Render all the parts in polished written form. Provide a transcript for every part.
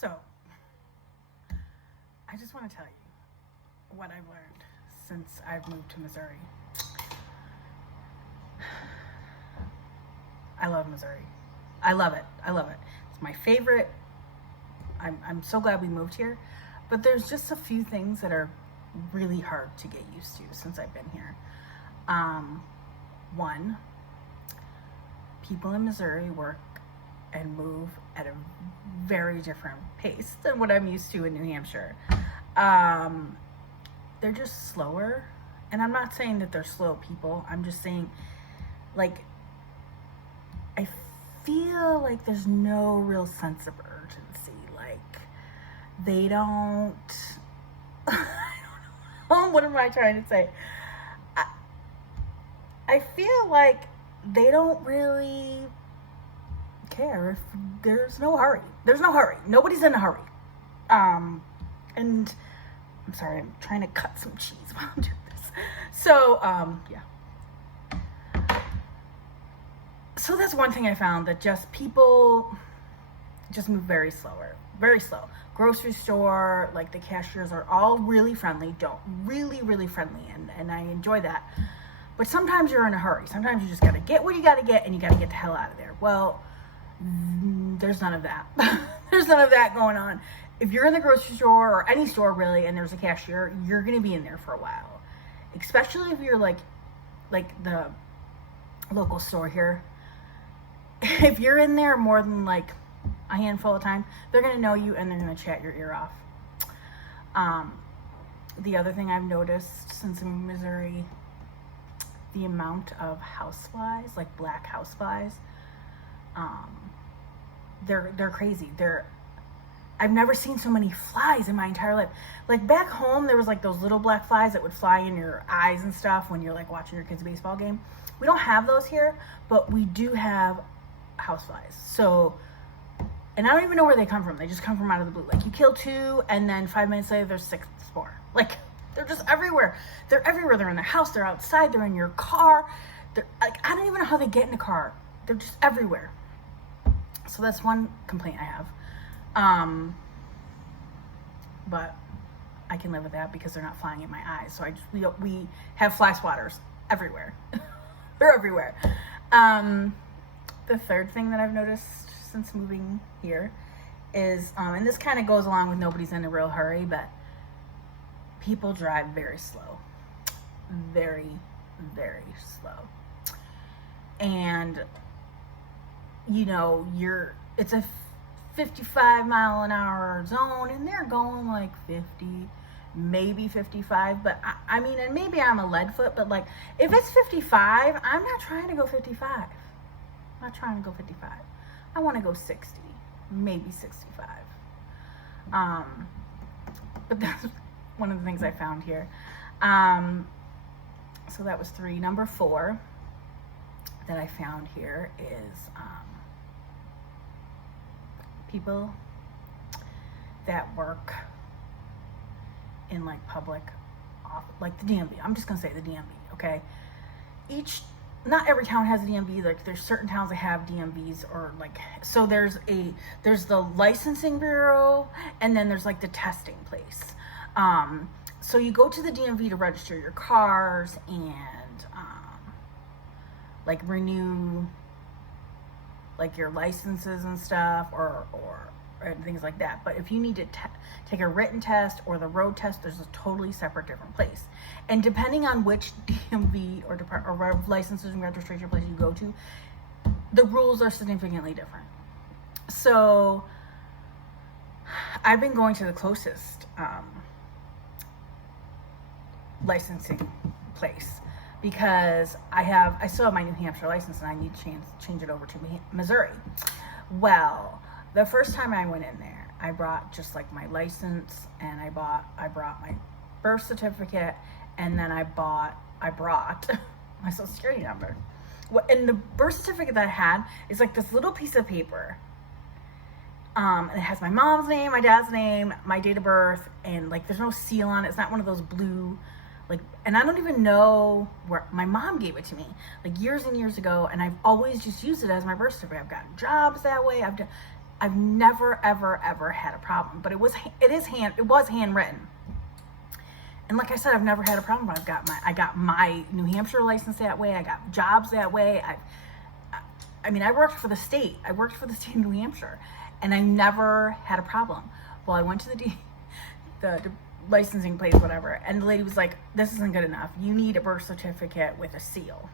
So, I just want to tell you what I've learned since I've moved to Missouri. I love Missouri. I love it. I love it. It's my favorite. I'm so glad we moved here. But there's just a few things that are really hard to get used to since I've been here. One, people in Missouri work and move at a very different pace than what I'm used to in New Hampshire. They're just slower. And I'm not saying that they're slow people. I'm just saying, like, I feel like there's no real sense of urgency. Like, they don't, I don't know, what am I trying to say? I feel like they don't really care if there's no hurry. There's no hurry. Nobody's in a hurry. And I'm sorry, I'm trying to cut some cheese while I'm doing this. So, yeah. So that's one thing I found, that just people just move very very slow. Grocery store, like the cashiers are all really friendly, really friendly, and I enjoy that. But sometimes you're in a hurry. Sometimes you just gotta get what you gotta get, and you gotta get the hell out of there. Well, there's none of that. There's none of that going on. If you're in the grocery store, or any store really, and there's a cashier, you're gonna be in there for a while. Especially if you're like the local store here. If you're in there more than like a handful of time, they're gonna know you and they're gonna chat your ear off. The other thing I've noticed since I'm in Missouri, the amount of houseflies, like black houseflies, they're crazy. I've never seen so many flies in my entire life. Like back home, there was like those little black flies that would fly in your eyes and stuff when you're like watching your kid's baseball game. We don't have those here, but we do have houseflies. So, and I don't even know where they come from. They just come from out of the blue. Like you kill two, and then 5 minutes later, there's 6 more. Like they're just everywhere. They're everywhere. They're in the house. They're outside. They're in your car. They're like, I don't even know how they get in the car. They're just everywhere. So that's one complaint I have. But I can live with that because they're not flying in my eyes. So we have fly swatters everywhere. They're everywhere. The third thing that I've noticed since moving here is, and this kind of goes along with nobody's in a real hurry, but people drive very slow. Very slow. And, you know, it's a 55 mile an hour zone, and they're going like 50, maybe 55, but I mean, and maybe I'm a lead foot, but like, if it's 55, I'm not trying to go 55. I'm not trying to go 55. I want to go 60, maybe 65. But that's one of the things I found here. So that was 3. Number 4 that I found here is, people that work in like public, like the DMV. I'm just gonna say the DMV, okay? Not every town has a DMV. Like there's certain towns that have DMVs, or like, so there's the licensing bureau, and then there's like the testing place. So you go to the DMV to register your cars and like renew like your licenses and stuff, or things like that. But if you need to take a written test or the road test, there's a totally separate different place. And depending on which DMV or licenses and registration place you go to, the rules are significantly different. So I've been going to the closest licensing place, because I still have my New Hampshire license and I need to change it over to Missouri. Well, the first time I went in there, I brought just like my license, and I brought my birth certificate, and then I brought my social security number. And the birth certificate that I had is like this little piece of paper. And it has my mom's name, my dad's name, my date of birth, and like there's no seal on it. It's not one of those blue, like, and I don't even know where my mom gave it to me like years and years ago, and I've always just used it as my birth certificate. I've gotten jobs that way. I've never, ever, ever had a problem, but it was handwritten. And like I said, I've never had a problem. I got my New Hampshire license that way. I got jobs that way. I mean, I worked for the state. I worked for the state of New Hampshire, and I never had a problem. Well, I went to the licensing place, whatever, and the lady was like, "This isn't good enough. You need a birth certificate with a seal."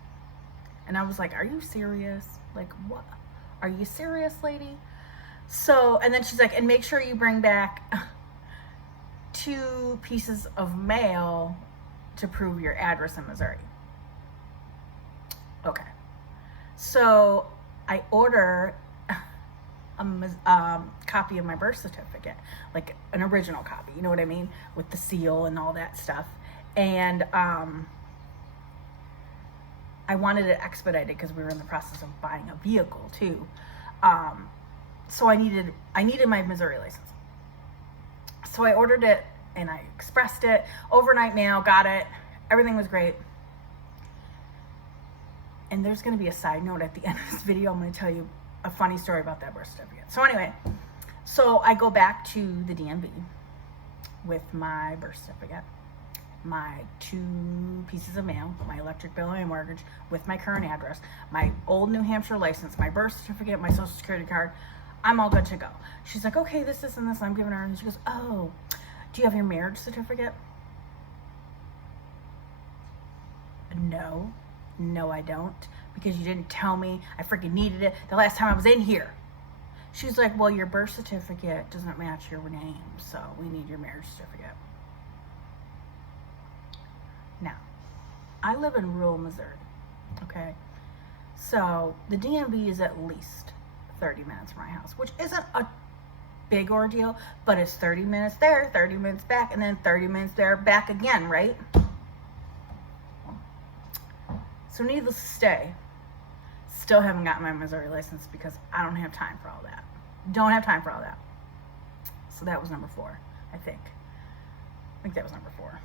And I was like, "Are you serious? Like, what? Are you serious, lady?" So, and then she's like, "And make sure you bring back 2 pieces of mail to prove your address in Missouri." Okay. So I order a copy of my birth certificate, like an original copy, you know what I mean? With the seal and all that stuff. And I wanted it expedited because we were in the process of buying a vehicle too. So I needed my Missouri license. So I ordered it and I expressed it, overnight mail, got it. Everything was great. And there's going to be a side note at the end of this video. I'm going to tell you a funny story about that birth certificate. So anyway, so I go back to the DMV with my birth certificate, my 2 pieces of mail, my electric bill and my mortgage with my current address, my old New Hampshire license, my birth certificate, my social security card. I'm all good to go. She's like, "Okay, this, and this." And I'm giving her, and she goes, "Oh, do you have your marriage certificate?" No, I don't, because you didn't tell me. I freaking needed it the last time I was in here. She's like, "Well, your birth certificate doesn't match your name, so we need your marriage certificate." Now, I live in rural Missouri, okay? So the DMV is at least 30 minutes from my house, which isn't a big ordeal, but it's 30 minutes there, 30 minutes back, and then 30 minutes there, back again, right? So needless to say, still haven't gotten my Missouri license because I don't have time for all that. Don't have time for all that. So that was number 4, I think. I think that was number 4.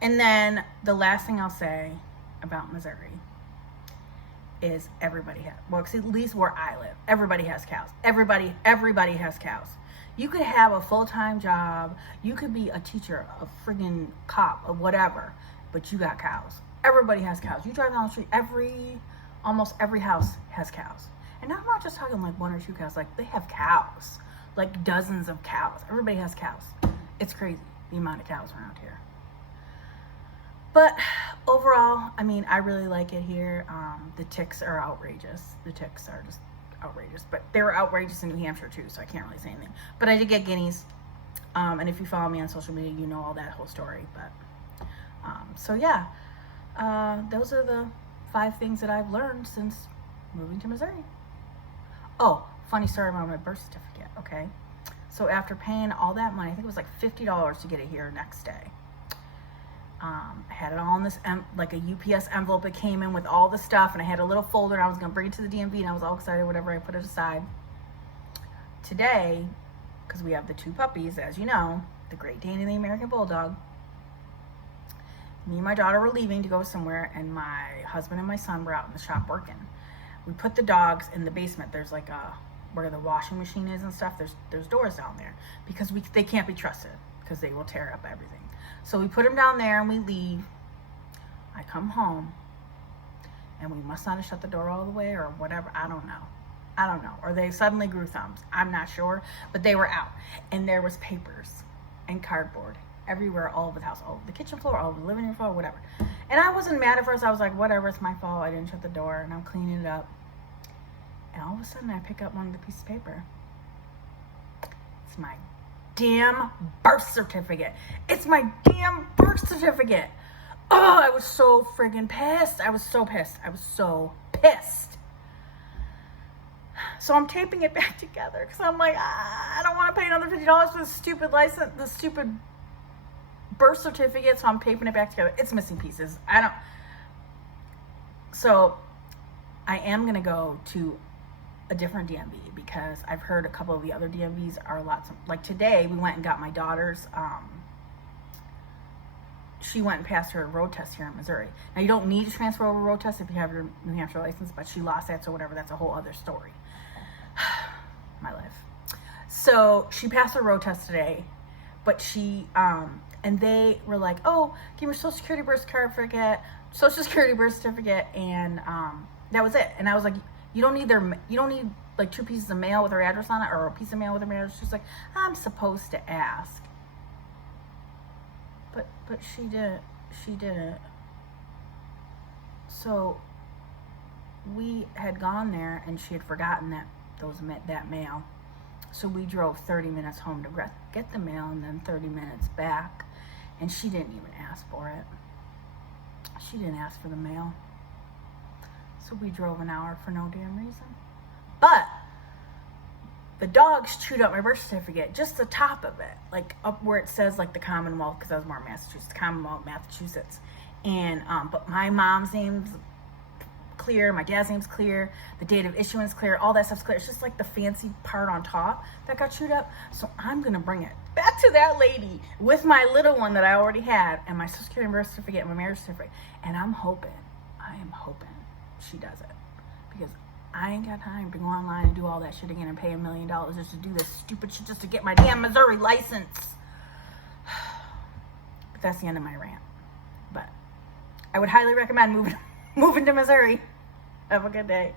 And then the last thing I'll say about Missouri is everybody has, well, at least where I live, everybody has cows. Everybody has cows. You could have a full-time job. You could be a teacher, a friggin' cop, or whatever, but you got cows. Everybody has cows. You drive down the street, almost every house has cows. And I'm not just talking like 1 or 2 cows, like they have cows, like dozens of cows. Everybody has cows. It's crazy, the amount of cows around here. But overall, I mean, I really like it here. The ticks are outrageous. The ticks are just outrageous. But they were outrageous in New Hampshire too, so I can't really say anything. But I did get guineas. And if you follow me on social media, you know all that whole story. But so yeah, those are the 5 things that I've learned since moving to Missouri. Oh, funny story about my birth certificate, okay? So after paying all that money, I think it was like $50 to get it here next day. I had it all in this, like a UPS envelope. It came in with all the stuff, and I had a little folder, and I was going to bring it to the DMV, and I was all excited, whatever. I put it aside. Today, because we have the 2 puppies, as you know, the Great Dane and the American Bulldog, me and my daughter were leaving to go somewhere, and my husband and my son were out in the shop working. We put the dogs in the basement. There's like where the washing machine is and stuff. There's doors down there because they can't be trusted because they will tear up everything. So we put them down there and we leave. I come home and we must not have shut the door all the way or whatever. I don't know. Or they suddenly grew thumbs. I'm not sure. But they were out. And there was papers and cardboard everywhere, all over the house, all over the kitchen floor, all over the living room floor, whatever. And I wasn't mad at first. I was like, whatever, it's my fault. I didn't shut the door and I'm cleaning it up. And all of a sudden I pick up one of the pieces of paper. It's my damn birth certificate. It's my damn birth certificate. Oh, I was so friggin' pissed. I was so pissed. So I'm taping it back together because I'm like, I don't want to pay another $50 for this stupid license, this stupid birth certificate. So I'm taping it back together. It's missing pieces. So I am going to go to a different DMV because I've heard a couple of the other DMVs are like today we went and got my daughter's she went and passed her road test here in Missouri. Now you don't need to transfer over road test if you have your New Hampshire license, but she lost that, so whatever, that's a whole other story. So she passed her road test today, but she, and they were like, oh, give me your social security birth certificate, and that was it. And I was like, you don't need like 2 pieces of mail with her address on it, or a piece of mail with her address. She's like, I'm supposed to ask. But she didn't. So we had gone there, and she had forgotten that mail. So we drove 30 minutes home to get the mail, and then 30 minutes back, and she didn't even ask for it. She didn't ask for the mail. So we drove an hour for no damn reason. But the dogs chewed up my birth certificate, just the top of it, like up where it says like the Commonwealth, because I was more Massachusetts, Commonwealth, Massachusetts. And but my mom's name's clear, my dad's name's clear, the date of issuance clear, all that stuff's clear. It's just like the fancy part on top that got chewed up. So I'm gonna bring it back to that lady with my little one that I already had, and my social security birth certificate and my marriage certificate. And I am hoping she does it, because I ain't got time to go online and do all that shit again and pay $1 million just to do this stupid shit just to get my damn Missouri license. But that's the end of my rant. But I would highly recommend moving to Missouri. Have a good day.